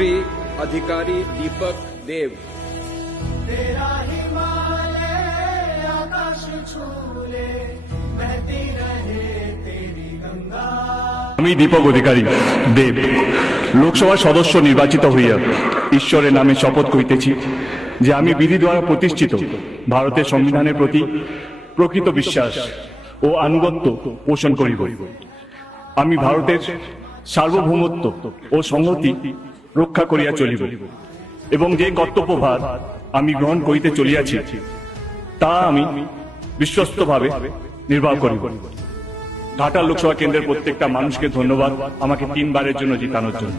अधिकारी दीपक देव तेरा हिमालय आकाश छूले बहती रहे तेरी गंगा আমি দীপক অধিকারী দেব লোকসভার সদস্য নির্বাচিত হইয়া ঈশ্বরের নামে শপথ করিতেছি যে আমি বিধি দ্বারা প্রতিষ্ঠিত ভারতের সংবিধানের প্রতি প্রকৃত বিশ্বাস ও আনুগত্য পোষণ করিব আমি ভারতের সার্বভৌমত্ব ও সংহতি রক্ষা করিয়া চলিব। এবং যে কর্তব্যভার আমি গ্রহণ করিতে চলিয়াছি তা আমি বিশ্বস্তভাবে নির্বাহ করিব। ঘাটা লোকসভা কেন্দ্রের প্রত্যেকটা মানুষকে ধন্যবাদ আমাকে তিনবারের জন্য জিতানোর জন্য।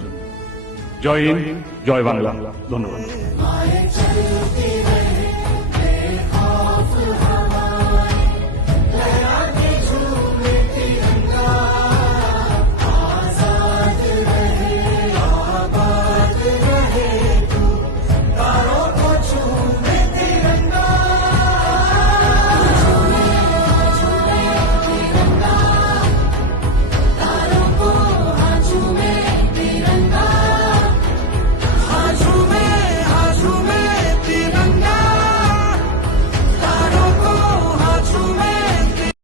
জয় হিন্দ জয় বাংলা। ধন্যবাদ।